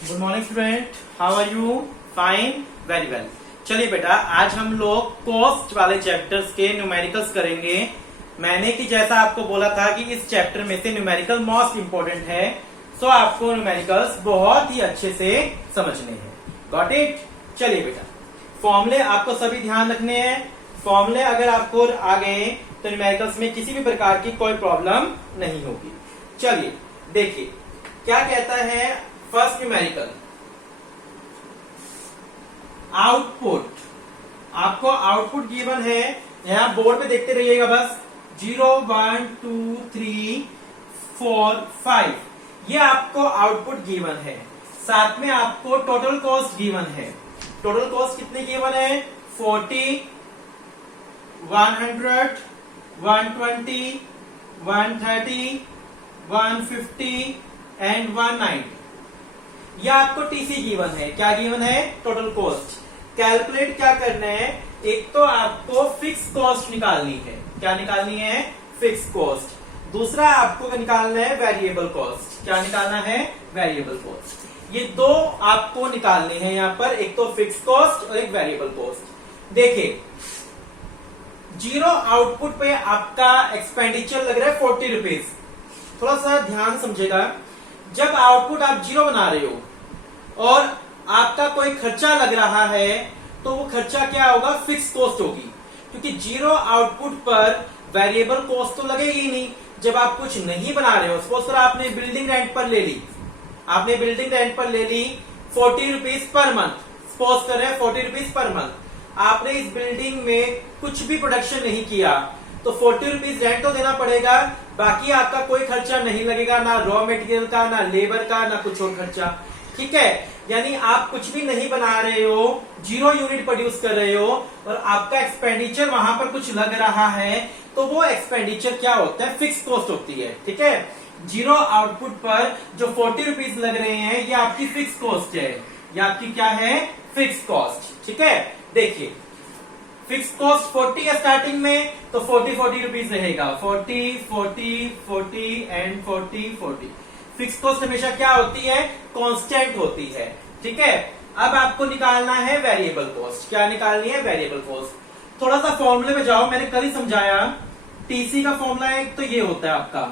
Good morning student, how are you? Fine, very well. चलिए बेटा, आज हम लोग कॉस्ट वाले चैप्टर्स के न्यूमेरिकल्स करेंगे। मैंने कि जैसा आपको बोला था कि इस चैप्टर में से न्यूमेरिकल मोस्ट इंपोर्टेंट है, सो आपको न्यूमेरिकल्स बहुत ही अच्छे से समझने हैं। Got it? चलिए बेटा, फॉर्मूले आपको सभी ध्यान रखने हैं। फॉर्मूले अगर आपको आ गए तो न्यूमेरिकल्स में किसी भी प्रकार की कोई प्रॉब्लम नहीं होगी। चलिए देखिए क्या कहता है फर्स्ट न्यूमेरिकल। आउटपुट, आपको आउटपुट गिवन है, यहां बोर्ड पे देखते रहिएगा बस। 0 1 2 3 4 5 ये आपको आउटपुट गिवन है। साथ में आपको टोटल कॉस्ट गिवन है। टोटल कॉस्ट कितनी गिवन है? 40, 100, 120, 130, 150 एंड 190। यह आपको टीसी गिवन है। क्या गिवन है? Total cost. कैलकुलेट क्या करना है? एक तो आपको फिक्स कॉस्ट निकालनी है। क्या निकालनी है? Fix cost. दूसरा आपको निकालना है वेरिएबल कॉस्ट। क्या निकालना है? Variable cost. ये दो आपको निकालने हैं यहां पर, एक तो फिक्स कॉस्ट और एक वेरिएबल कॉस्ट। देखिए, जीरो आउटपुट पे आपका एक्सपेंडिचर लग रहा है 40 रुपीज। थोड़ा सा ध्यान समझेगा, जब आउटपुट आप जीरो बना रहे हो और आपका कोई खर्चा लग रहा है तो वो खर्चा क्या होगा? फिक्स कॉस्ट होगी, क्योंकि जीरो आउटपुट पर वेरिएबल कॉस्ट तो लगेगी ही नहीं। जब आप कुछ नहीं बना रहे हो, सपोज करो आपने बिल्डिंग रेंट पर ले ली, आपने बिल्डिंग रेंट पर ले ली 40 रुपीज पर मंथ। सपोज कर रहे हैं 40 रुपीज पर मंथ। आपने इस बिल्डिंग में कुछ भी प्रोडक्शन नहीं किया तो 40 रुपीज रेंट तो देना पड़ेगा। बाकी आपका कोई खर्चा नहीं लगेगा, ना रॉ मटेरियल का, ना लेबर का, ना कुछ और खर्चा। ठीक है, यानी आप कुछ भी नहीं बना रहे हो, जीरो यूनिट प्रोड्यूस कर रहे हो और आपका एक्सपेंडिचर वहां पर कुछ लग रहा है, तो वो एक्सपेंडिचर क्या होता है? फिक्स कॉस्ट होती है। ठीक है, जीरो आउटपुट पर जो 40 रुपीज लग रहे हैं ये आपकी फिक्स कॉस्ट है। ये आपकी क्या है? Fix cost. ठीक है, देखिए फिक्स कॉस्ट 40 है स्टार्टिंग में, तो 40 रुपीज रहेगा। 40 40 40 एंड 40 40। फिक्स कॉस्ट हमेशा क्या होती है? कांस्टेंट होती है। ठीक है, अब आपको निकालना है वेरिएबल कॉस्ट। क्या निकालनी है? Variable cost. थोड़ा सा फॉर्मूले में जाओ, मैंने कल ही समझाया। टीसी का फॉर्मूला एक तो ये होता है आपका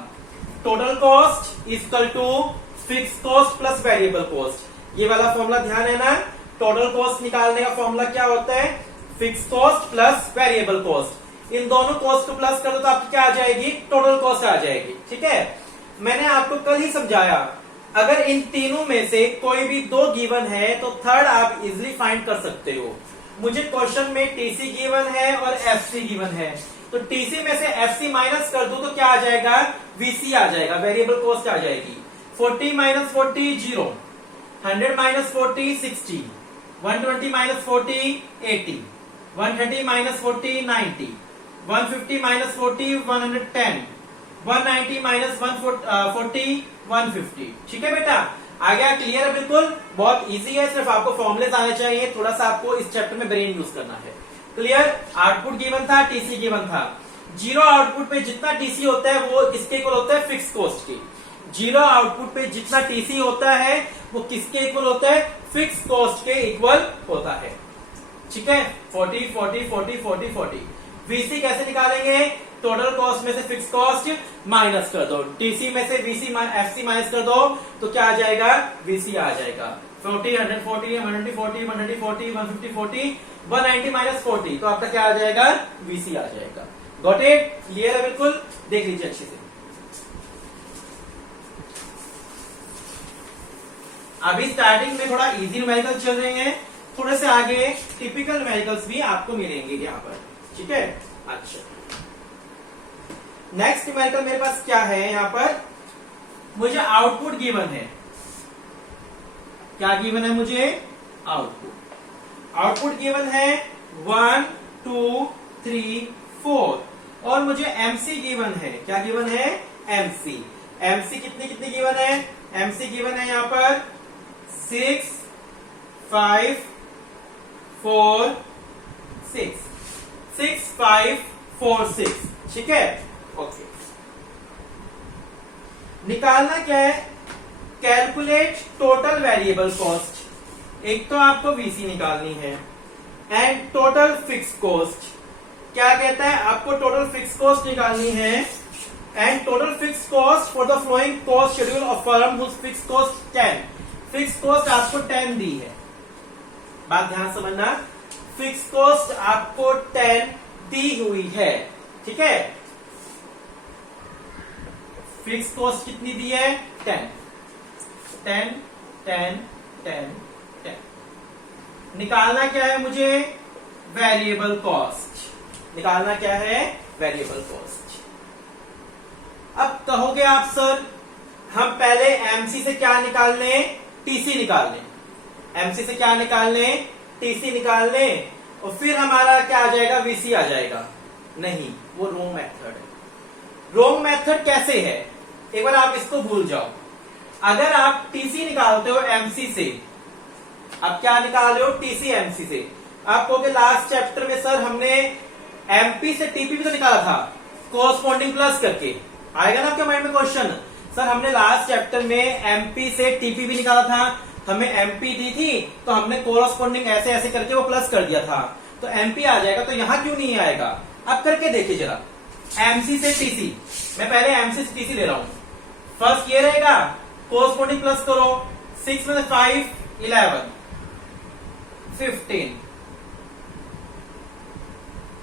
total cost equal to fix cost plus variable cost. ये वाला फॉर्मूला ध्यान है ना? टोटल कॉस्ट निकालने का फॉर्मूला क्या होता है? Fix cost plus variable cost. इन दोनों कॉस्ट को प्लस कर दो तो आपकी क्या आ जाएगी? टोटल कॉस्ट आ जाएगी। ठीक है, मैंने आपको कल ही समझाया, अगर इन तीनों में से कोई भी दो गिवन है तो थर्ड आप इजिली फाइंड कर सकते हो। मुझे क्वेश्चन में टीसी गिवन है और एफसी गिवन है, तो टीसी में से एफसी माइनस कर दो तो क्या आ जाएगा? वीसी आ जाएगा, वेरिएबल कॉस्ट आ जाएगी। 40 minus 40 0, 100 minus 40 60, 120 minus 40 80, 130 minus 40 90, 150 minus 40 110, 190 minus 140 150। ठीक है बेटा, आ गया? क्लियर है? बिल्कुल बहुत इजी है, सिर्फ आपको फॉर्मुलेस आने चाहिए। थोड़ा सा आपको इस चैप्टर में ब्रेन यूज करना है। क्लियर? आउटपुट गिवन था, टीसी गिवन था। जीरो आउटपुट पे जितना टीसी होता है वो किसके इक्वल होता है? फिक्स कॉस्ट के। जीरो आउटपुट पे जितना टीसी होता है वो किसके इक्वल होता है? फिक्स कॉस्ट के इक्वल होता है। ठीक है, 40 40 40 40 40। वीसी कैसे निकालेंगे? टोटल कॉस्ट में से फिक्स कॉस्ट माइनस कर दो, टीसी में से वीसी एफसी माइनस कर दो तो क्या आ जाएगा? वीसी आ जाएगा। 40 140 140 130 40 150 40 190 माइनस 40 तो आपका क्या आ जाएगा? वीसी आ जाएगा। Got it? क्लियर है? बिल्कुल, देख लीजिए अच्छे से। अभी स्टार्टिंग में थोड़ा इजी न्यूमेरिकल चल रहे हैं, थोड़े से आगे टिपिकल न्यूमेरिकल्स भी आपको मिलेंगे यहाँ पर। ठीक है, अच्छा नेक्स्ट न्यूमेरिकल मेरे पास क्या है? यहाँ पर मुझे आउटपुट गिवन है। क्या गिवन है मुझे? आउटपुट। आउटपुट गिवन है 1 2 3 4 और मुझे एमसी गिवन है। क्या गिवन है? एमसी। एमसी कितनी कितनी गिवन है? एमसी गिवन है यहाँ पर 6 5 4 6 6 5 4 6। ठीक है, ओके। निकालना क्या है? कैलकुलेट टोटल वेरिएबल कॉस्ट, एक तो आपको वीसी निकालनी है, एंड टोटल फिक्स कॉस्ट, क्या कहता है आपको टोटल फिक्स कॉस्ट निकालनी है, and total fix cost for the flowing cost schedule of firm whose fix cost 10, fix cost आपको 10 दी है, बात ध्यान समझना, फिक्स कॉस्ट आपको 10 दी हुई है, ठीक है, फिक्स कॉस्ट कितनी दी है 10, 10 10 10 10, निकालना क्या है मुझे, वेरिएबल कॉस्ट, निकालना क्या है, वेरिएबल कॉस्ट। अब कहोगे आप सर हम पहले एमसी से क्या निकाल लें, टीसी निकाल लें, एमसी से क्या निकाल लें, टीसी निकाल लें, और फिर हमारा क्या आ जाएगा, वीसी आ जाएगा, नहीं, वो रोंग मेथड है। रोंग मेथड कैसे है, एक बार आप इसको भूल जाओ, अगर आप टीसी निकालते हो एमसी से, आप क्या निकाल रहे हो, टीसी एमसी से, आप कहोगे लास्ट चैप्टर में सर हमने एमपी से टीपी भी तो निकाला था, कोरस्पॉन्डिंग प्लस करके, आएगा ना आपके माइंड में क्वेश्चन, सर हमने लास्ट चैप्टर में एमपी से टीपी भी निकाला था, हमें एमपी दी थी तो हमने कोरस्पॉन्डिंग ऐसे ऐसे करके वो प्लस कर दिया था, तो एमपी आ जाएगा, तो यहां क्यों नहीं आएगा, अब करके देखिए जरा, एमसी से टीसी, मैं पहले एमसी से टीसी ले रहा हूं, फर्स्ट ये रहेगा, कोरस्पॉन्डिंग प्लस करो, 6 में 5 11 15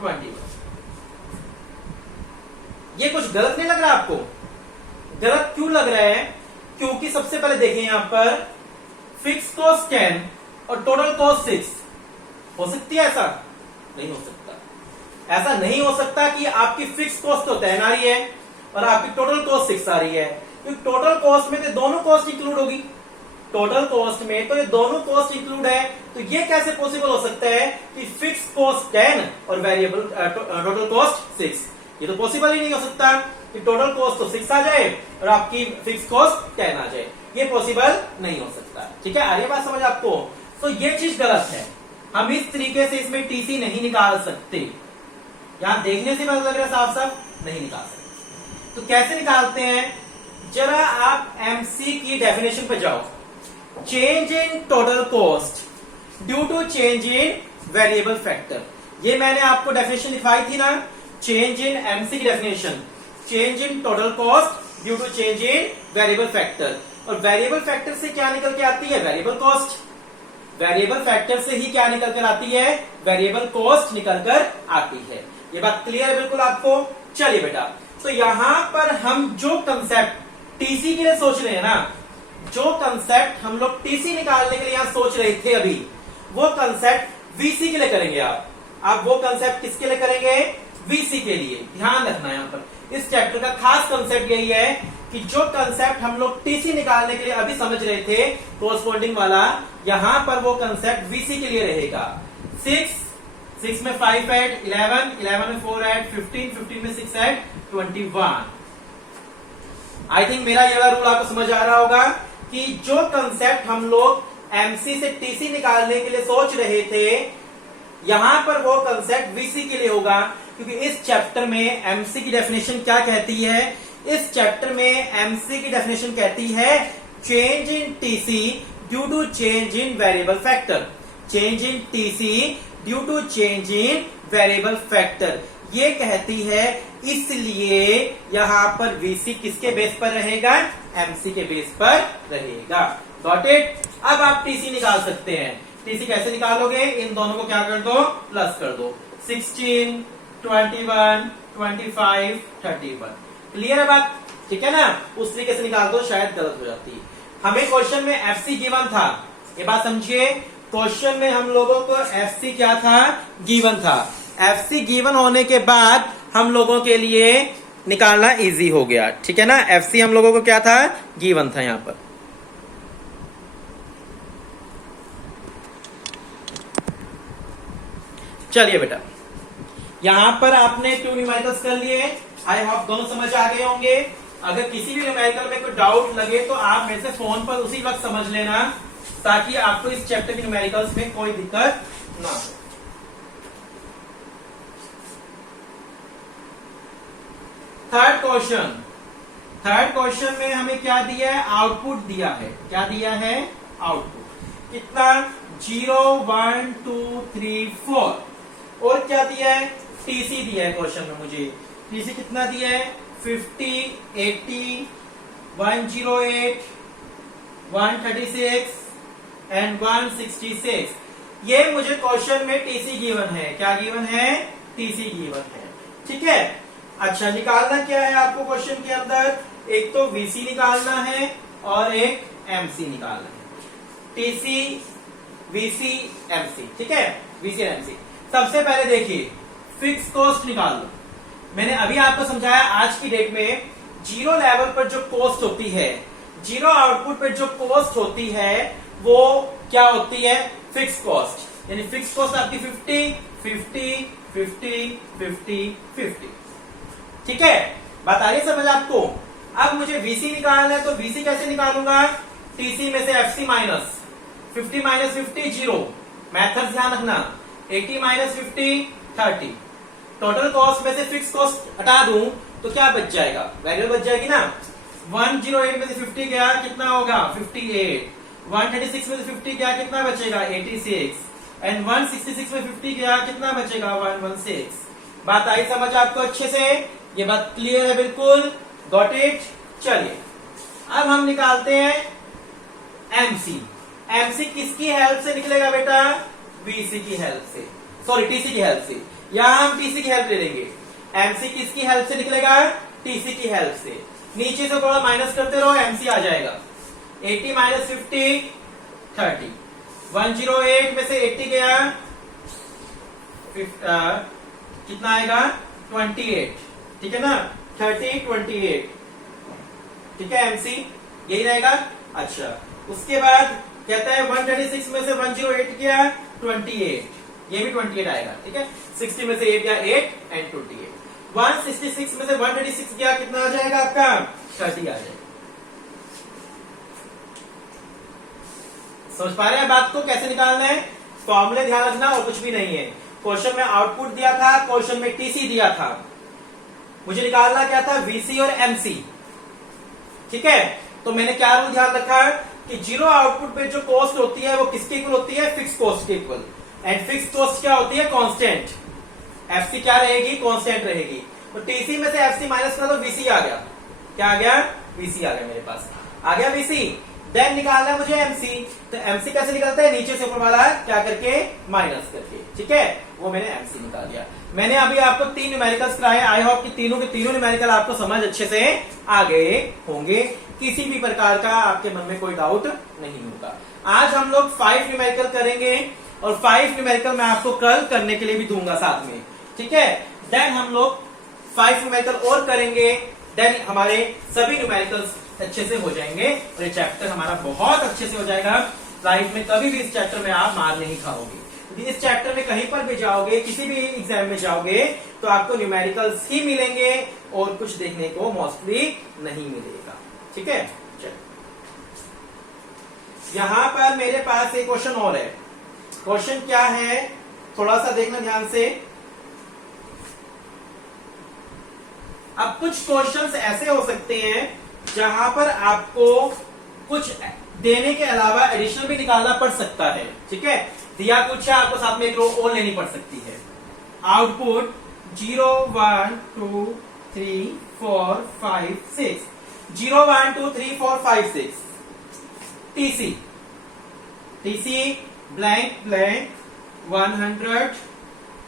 21, ये कुछ गलत नहीं लग रहा आपको, गलत क्यों लग रहा है, क्योंकि सबसे पहले देखें यहां पर फिक्स कॉस्ट 10 और टोटल कॉस्ट 6, हो सकती है ऐसा, नहीं हो सकता, ऐसा नहीं हो सकता कि आपकी फिक्स कॉस्ट तो 10 आ रही है और आपकी टोटल कॉस्ट 6 आ रही है, क्योंकि टोटल कॉस्ट में तो दोनों कॉस्ट इंक्लूड होगी, टोटल कॉस्ट में तो ये दोनों कॉस्ट इंक्लूड है, तो ये कैसे पॉसिबल हो सकता है कि फिक्स कॉस्ट 10 और वेरिएबल टोटल कॉस्ट 6, ये तो पॉसिबल ही नहीं हो सकता कि टोटल कॉस्ट तो 6 आ जाए और आपकी फिक्स कॉस्ट 10 आ जाए, ये पॉसिबल नहीं हो सकता, ठीक है, आ रही बात समझ आपको, तो ये चीज गलत है, हम इस तरीके से इसमें टीसी नहीं निकाल सकते, यहां देखने से पता लग रहा है साफ साफ नहीं निकाल सकते, तो कैसे निकालते हैं, जरा आप एमसी की डेफिनेशन पे जाओ, change in total cost due to change in variable factor, ये मैंने आपको डेफिनेशन लिखवाई थी ना, चेंज इन एमसी की definition, change in total cost due to change in variable factor, और वेरिएबल फैक्टर से क्या निकल के आती है, वेरिएबल कॉस्ट, वेरिएबल फैक्टर से ही क्या निकल कर आती है, वेरिएबल कॉस्ट निकल कर आती है, ये बात क्लियर है बिल्कुल आपको, चलिए बेटा, तो यहां पर हम जो कंसेप्ट टीसी के लिए सोच रहे हैं ना, जो कंसेप्ट हम लोग टीसी निकालने के लिए यहां सोच रहे थे अभी, वो कंसेप्ट वीसी के लिए करेंगे आप वो कंसेप्ट किसके लिए करेंगे, वीसी के लिए, ध्यान रखना यहां पर, इस चैप्टर का खास कंसेप्ट यही है कि जो कंसेप्ट हम लोग टीसी निकालने के लिए अभी समझ रहे थे कोरस्पॉन्डिंग वाला, यहां पर वो कंसेप्ट वीसी के लिए रहेगा, 6 में 5 ऐड 11 में 4 ऐड 15 में 6 ऐड 21, आई थिंक मेरा ये वाला रूल आपको समझ आ रहा होगा कि जो कंसेप्ट हम लोग एमसी से टीसी निकालने के लिए सोच रहे थे, यहां पर वो कंसेप्ट वीसी के लिए होगा, क्योंकि इस चैप्टर में एमसी की डेफिनेशन क्या कहती है, इस चैप्टर में एमसी की डेफिनेशन कहती है change in TC due to change in variable factor, change in TC due to change in variable factor, ये कहती है, इसलिए यहां पर वीसी किसके बेस पर रहेगा, एमसी के बेस पर रहेगा, गॉट इट। अब आप टीसी निकाल सकते हैं, टीसी कैसे निकालोगे, इन दोनों को क्या कर दो, प्लस कर दो, 16 21 25 31, क्लियर है बात, ठीक है ना, उस तरीके से निकाल दो, शायद गलत हो जाती है, हमें क्वेश्चन में एफसी गिवन था, ये बात समझिए, क्वेश्चन में हम लोगों को एफसी क्या था, गिवन था, एफसी गिवन होने के बाद हम लोगों के लिए निकालना इजी हो गया, ठीक है ना, एफसी हम लोगों को क्या था, गिवन था यहां पर, चलिए बेटा, यहां पर आपने 2 न्यूमेरिकल्स कर लिए, आई होप दोनों समझ आ गए होंगे, अगर किसी भी न्यूमेरिकल में कोई डाउट लगे तो आप मेरे से फोन पर उसी वक्त समझ लेना, ताकि आपको इस चैप्टर के न्यूमेरिकल्स में कोई दिक्कत ना हो। थर्ड क्वेश्चन में हमें क्या दिया है, आउटपुट दिया है। क्या दिया है, आउटपुट। कितना, 0 1 2 3 4। और क्या दिया है, टीसी दिया है क्वेश्चन में मुझे। टीसी कितना दिया है, 50 80 108 136 एंड 166। ये मुझे क्वेश्चन में टीसी गिवन है। क्या गिवन है, टीसी गिवन है। ठीक है। अच्छा, निकालना क्या है आपको क्वेश्चन के अंदर, एक तो वीसी निकालना है और एक एमसी निकालना है। TC, VC, MC. ठीक है, वीसी और एमसी। सबसे पहले देखिए, फिक्स कॉस्ट निकाल लो। मैंने अभी आपको समझाया, आज की डेट में जीरो लेवल पर जो कॉस्ट होती है, जीरो आउटपुट पर जो कॉस्ट होती है, वो क्या होती है, फिक्स कॉस्ट। यानी फिक्स कॉस्ट आपकी 50 50 50 50 50। ठीक है, बात आ रही समझ आपको। अब मुझे वीसी निकालना है, तो वीसी कैसे निकालूंगा, टीसी में से एफसी माइनस 50 माइनस 50 0। मैथड ध्यान रखना, 80 माइनस 50 30। टोटल कॉस्ट में से फिक्स कॉस्ट हटा दूं तो क्या बच जाएगा, वैल्यू बच जाएगी ना। 108 में से 50 गया, कितना होगा, 58। 136 में से 50 गया, कितना बचेगा, 86। एंड 166 में 50 गया, कितना बचेगा, 116। बात आई समझ आपको अच्छे से, ये बात क्लियर है बिल्कुल, गॉट इट। चलिए अब हम निकालते हैं एमसी। एमसी किसकी हेल्प से निकलेगा बेटा, वीसी की हेल्प से, सॉरी टीसी की हेल्प से। यहां हम टीसी की हेल्प ले लेंगे। एमसी किसकी हेल्प से निकलेगा, टीसी की हेल्प से। नीचे से थोड़ा माइनस करते रहो, एमसी आ जाएगा। 80 माइनस 50 30। 108 में से 80 गया, कितना आएगा, 28। ठीक है ना, 30 28। ठीक है, एमसी यही रहेगा। अच्छा, उसके बाद कहता है 136 में से 108 गया, 28। ये भी 28 आएगा। ठीक है, 60 में से 8 गया, 8 एंड 28। 166 में से 136 गया, कितना आ जाएगा आपका, 30 आ जाएगा। समझ पा रहे हैं बात को, कैसे निकालना है, फॉर्मूले ध्यान रखना और कुछ भी नहीं है। क्वेश्चन में आउटपुट दिया था, क्वेश्चन में टीसी दिया था, मुझे निकालना क्या था, वीसी और एमसी। ठीक है, तो मैंने क्या रूल ध्यान रखा कि जीरो आउटपुट पे जो कॉस्ट होती है वो किसके इक्वल होती है, फिक्स कॉस्ट के इक्वल। एंड फिक्स कॉस्ट क्या होती है, कांस्टेंट। एफसी क्या रहेगी, कांस्टेंट रहेगी। तो टीसी में से एफसी माइनस कर दो, वीसी आ गया। क्या आ गया, वीसी आ गया, मेरे पास आ गया वीसी। देन निकालना है मुझे एमसी। तो एमसी कैसे निकलता है, नीचे से ऊपर वाला क्या करके, माइनस करके। ठीक है, वो मैंने एमसी निकाल दिया। मैंने अभी आपको 3 न्यूमेरिकल्स कराए, आई होप कि तीनों के तीनों न्यूमेरिकल आपको समझ अच्छे से आ गए होंगे। किसी भी प्रकार का आपके मन में कोई डाउट नहीं होगा। आज हम लोग 5 न्यूमेरिकल करेंगे और 5 न्यूमेरिकल मैं आपको कल करने के लिए भी दूंगा साथ में। ठीक है, देन हम लोग 5 न्यूमेरिकल और करेंगे, देन हमारे सभी न्यूमेरिकल्स अच्छे से हो जाएंगे और ये चैप्टर हमारा बहुत अच्छे से हो जाएगा। लाइफ में कभी भी इस चैप्टर में आप मार नहीं खाओगे। यदि इस चैप्टर में कहीं पर भी जाओगे, किसी भी एग्जाम में जाओगे, तो आपको न्यूमेरिकल्स ही मिलेंगे और कुछ देखने को मोस्टली नहीं मिलेगा। ठीक है, चलो यहां पर मेरे पास एक क्वेश्चन और है। क्वेश्चन क्या है, थोड़ा सा देखना ध्यान से। अब कुछ क्वेश्चंस ऐसे हो सकते हैं जहां पर आपको कुछ देने के अलावा एडिशनल भी निकालना पड़ सकता है। ठीक है, दिया कुछ है, आपको साथ में एक रो और लेनी पड़ सकती है। Output 0 1 2 3 4 5 6, 0 1 2 3 4 5 6। TC, TC blank blank 100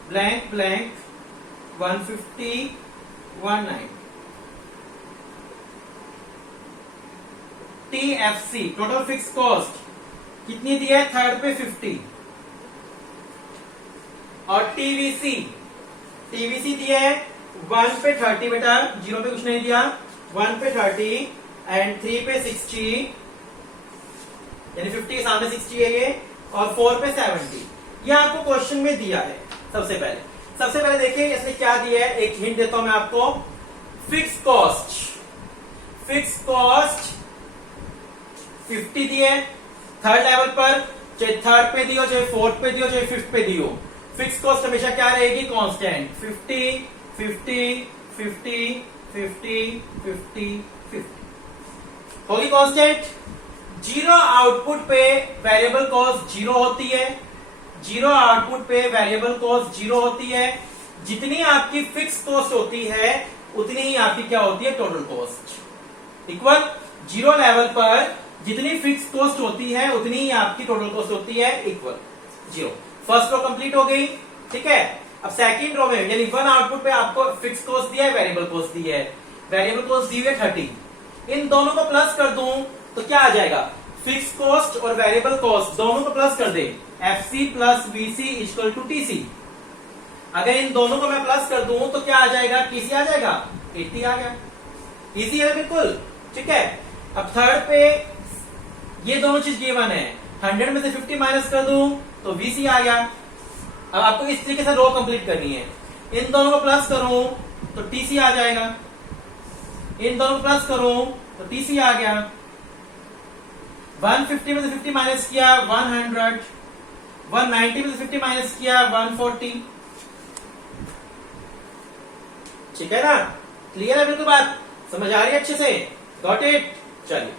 blank blank 150 19। TFC total fix cost कितनी दी है, थर्ड पे 50। और टीवीसी, टीवीसी दिया है 1 पे 30 बेटा, 0 पे कुछ नहीं दिया, 1 पे 30 एंड 3 पे 60, यानी 50 के सामने 60 है ये, और 4 पे 70। ये आपको क्वेश्चन में दिया है। सबसे पहले देखिए इसने क्या दिया है, एक हिंट देता हूं मैं आपको। फिक्स कॉस्ट 50 दिए थर्ड लेवल पर, चाहे थर्ड पे दियो, चाहे फोर्थ पे दियो, चाहे फिफ्थ पे दियो, फिक्स कॉस्ट हमेशा क्या रहेगी, कांस्टेंट। 50 50 50 50 50 50 होगी कांस्टेंट। जीरो आउटपुट पे वेरिएबल कॉस्ट जीरो होती है, जीरो आउटपुट पे वेरिएबल कॉस्ट जीरो होती है। जितनी आपकी फिक्स कॉस्ट होती है उतनी ही आपकी क्या होती है, total cost. Equal zero level पर जितनी फिक्स कॉस्ट होती है उतनी ही आपकी टोटल कॉस्ट होती है, equal zero. First row complete हो गई, ठीक है। अब सेकंड रो में यानी वन आउटपुट पे आपको फिक्स कॉस्ट दिया है, वेरिएबल कॉस्ट दी है। वेरिएबल कॉस्ट दी है 30। इन दोनों को प्लस कर दूं तो क्या आ जाएगा, फिक्स कॉस्ट और वेरिएबल कॉस्ट दोनों को प्लस कर दे, FC plus VC equal to TC. अगर इन दोनों को मैं प्लस कर दूं तो क्या आ जाएगा, टीसी आ जाएगा, 80 आ गया। इजी है बिल्कुल, ठीक है। अब थर्ड पे ये दोनों चीज गिवन है, 100 में से 50 माइनस कर दूं तो वीसी आ गया। अब आपको इस तरीके से रो कंप्लीट करनी है। इन दोनों को प्लस करूं तो टीसी आ जाएगा, इन दोनों को प्लस करूं तो टीसी आ गया। 150 में से 50 माइनस किया 100, 190 में से 50 माइनस किया 140। ठीक है ना, क्लियर है बिल्कुल, बात समझ आ रही है अच्छे से, गॉट इट। चलिए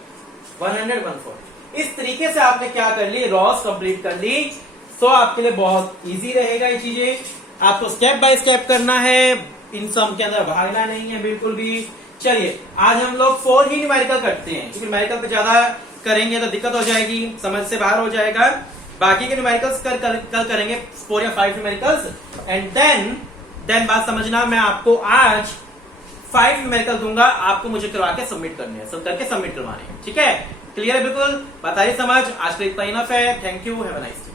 100 140 इस तरीके से आपने क्या कर ली, रॉस कंप्लीट कर ली। सो आपके लिए बहुत इजी रहेगा ये चीजें। आपको स्टेप बाय स्टेप करना है, इन सब के अंदर भागना नहीं है बिल्कुल भी। चलिए आज हम लोग 4 ही न्यूमेरिकल करते हैं, क्योंकि न्यूमेरिकल पे ज्यादा करेंगे तो दिक्कत हो जाएगी, समझ से बाहर हो जाएगा। बाकी के न्यूमेरिकल्स कल करेंगे 4 या 5 न्यूमेरिकल्स, एंड देन बात समझना, मैं आपको आज 5 न्यूमेरिकल दूंगा, आपको मुझे करवा के सबमिट करने हैं, सब करके सबमिट करवाने हैं, ठीक है। क्लियर है बिल्कुल, बताइए समझ। आज के लिए इतना इनफ है। Thank you, have a nice day.